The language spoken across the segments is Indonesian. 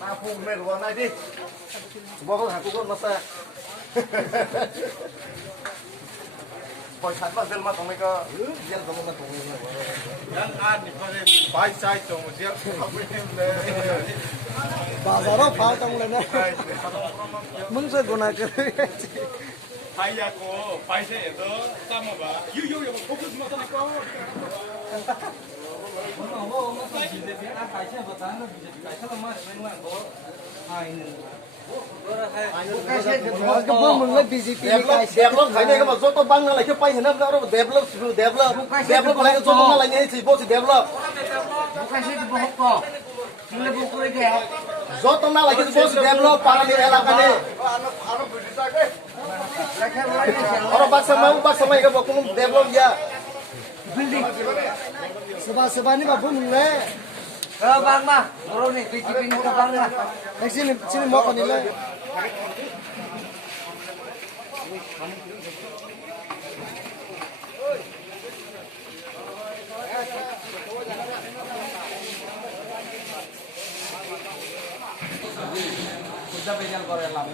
มาพุ่งไม่รวมได้ดิบอกเขาหากูก็มาแซ่พอฉันมาเดินมาตรงนี้ก็เยี่ยมตรงนี้มาตรงนี้ยังอ่านนี่เขาเลยไปใจตรงเสียเขาไม่เห็นเลยบาซาร์ฟ้าตรงเลยนะมึงจะกูน่าเกลียดไปยาโก้ไปเสียตัวตามมาบ้ายูอย่ามาพบกันมาตอนนี้ก็มึงเลยบีซีพีเดบลใครเนี่ยก็บอกโซตัวบังอะไรแค่ไปเห็นแล้วเราเดบลอะไรก็โซตัวอะไรเนี่ยสิโบสิเดบลบุคคลที่บุกก็มึงเลยบุกเลยแกโซตัวอะไรก็โบสิเดบลปาร์ตี้อะไรกันเนี่ยorang baksa mai ka bakung develop ya building sebab ni babu nile bang mah orang ni BJP ni ka bang mah sini mau kan nile sudah bejal Korea lama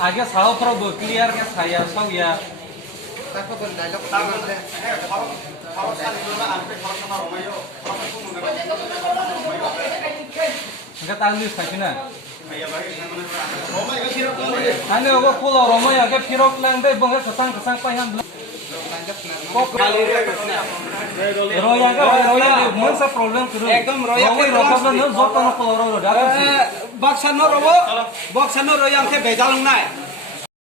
आगे साव पर क्लियर के साया साव या तक बन डायलॉग तागन ले enggak tanglis sakina ane ogo pulo romoy age pirok lang dai bonga kesang payan roya mon sa problem kuru ekdom roya problem no zoto no pulo ro baksa no roya ke bejalang nai